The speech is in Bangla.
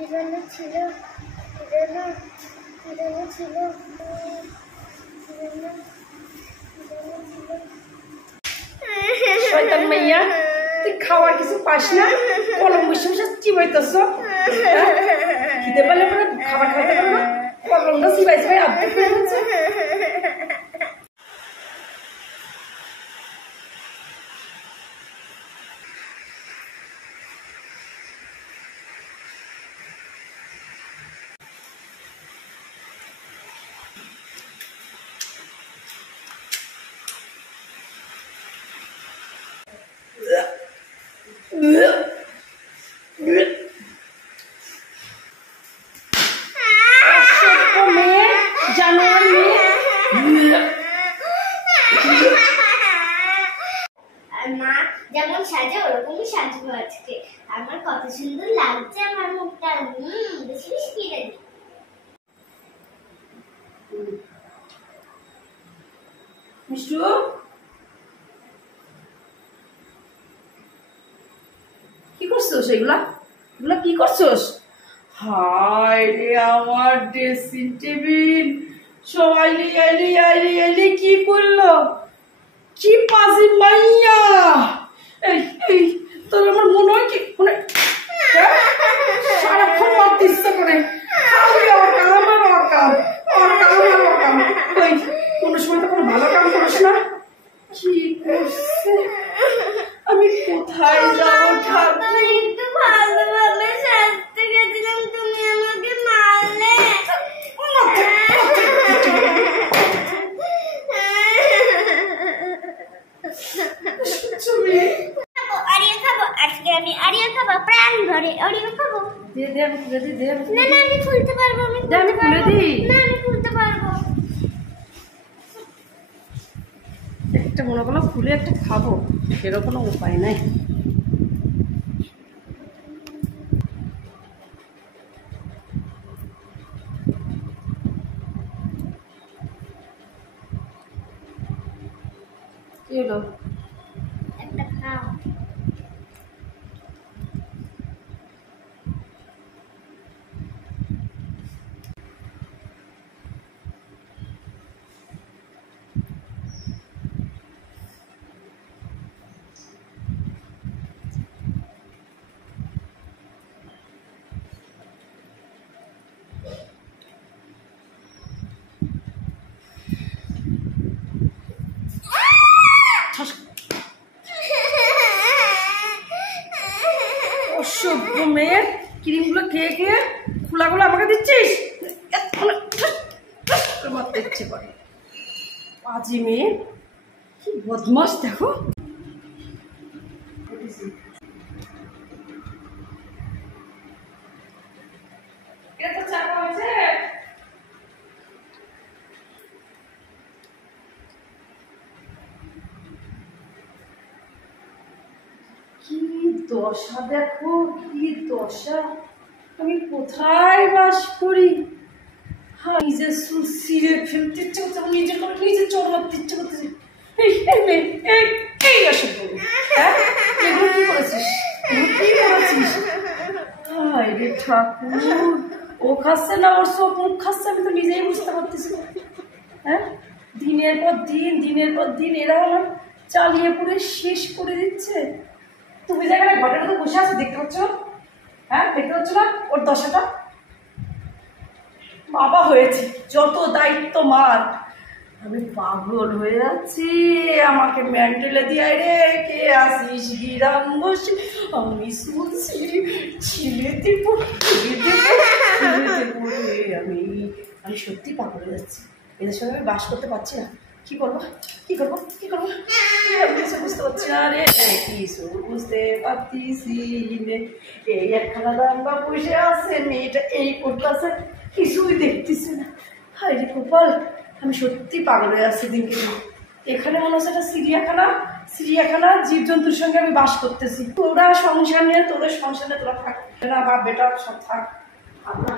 ছিল শয়তান মাইয়া, তুই খাওয়ার কিছু পাস না, কলম বসে বসে চিবাইতেছ। খিদে পেলে পরে খাবার খাইতে পারো না, কলমটা চিবাই চিবাই অর্ধেক হয়ে যাচ্ছে। মা যেমন সাজে ওরকমই সাজবো আজকে। আমার কত সুন্দর লাগছে আমার মুখটা। বেশি বেশি কি জানি। মিষ্টু, কি করছোস? এগুলা এগুলা কি করছোস? হায় রে আমার ড্রেসিং টেবিল সব আইলি আইলি আইলি আইলি কি করলো? কি পাজি মাইয়া! এই এই তোর আমার মনে হয় কি মানে সারাক্ষণ মারতে ইচ্ছা করে। খালি আমার কাম আর আমার কাম, আমার কাম আর আমার কাম। ওই কোনো সময় তো কোনো ভালো কাম করিস না। কি করছে? আমি কোথায় যাবো ঠাকুর? একটু ভালোভাবে সাজতে গেছিলাম, তুমি আমাকে মারলে। অরিও খাবো আজকে, আমি অরিও খাবো প্রাণ ভরে। অরিও খাবো। দে দে, আমি খুলে দিই। না না, আমি খুলতে পারবো। আমি খুলে দিই। না, আমি খুলতে পারবো। একটা মনে করলাম খুলে একটা খাবো, সেরকম কোনো উপায় নাই। কি হলো? একটা খাও। অসভ্য মেয়ে, ক্রিমগুলো খেয়ে খেয়ে খোলাগুলো আমাকে দিচ্ছিস? মারতে ইচ্ছে করে। পাজি মেয়ে, কি বদমাস দেখো। কি দশা দেখো, কি দশা! আমি কোথায় বাস করি? হ্যাঁ, নিজের চুল ছিঁড়ে ফেলতে ইচ্ছে করছে, নিজের করে নিজে চোর মারতে ইচ্ছে করতেছে। এই আসব, হ্যাঁ, এগুলো কি করেছিস? কি করেছিস? হায় রে ঠাকুর, ও খাচ্ছে না ওর চোখ মুখ খাচ্ছে, আমি তো নিজেই বুঝতে পারতেছি না। হ্যাঁ, দিনের পর দিন এরা আমার চালিয়ে পুরে শেষ করে দিচ্ছে। তুমি যেখানে ঘরের মধ্যে বসে আছো দেখতে পাচ্ছ? হ্যাঁ, দেখতে পাচ্ছ না ওর দশাটা? বাবা হয়েছে, যত দায়িত্ব মার। আমি পাগল হয়ে যাচ্ছি। আমাকে মেন্টালে দিয়ে রেখে আসিস গিরাম বসে, আমি শুনছি ছিলেতে আমি সত্যি পাগল হয়ে যাচ্ছি। এদের সঙ্গে আমি বাস করতে পারছি না। কি করবো? আমি কিছু বুঝতে পারছি না রে, কিছু বুঝতে পারতেছি নে। এই একখানা দাঙ্গা বসে আছে, মেয়েটা এই করতেছে, কিছুই দেখতেছে না। হায় রে কপাল, আমি সত্যি পাগল হয়ে আসছি দিনকে দিন। এখানে মনে হচ্ছে একটা চিড়িয়াখানা জীবজন্তুর সঙ্গে আমি বাস করতেছি। তোদের সংসার নিয়ে তোরা থাক না, বাপ বেটা সব থাক। আমরা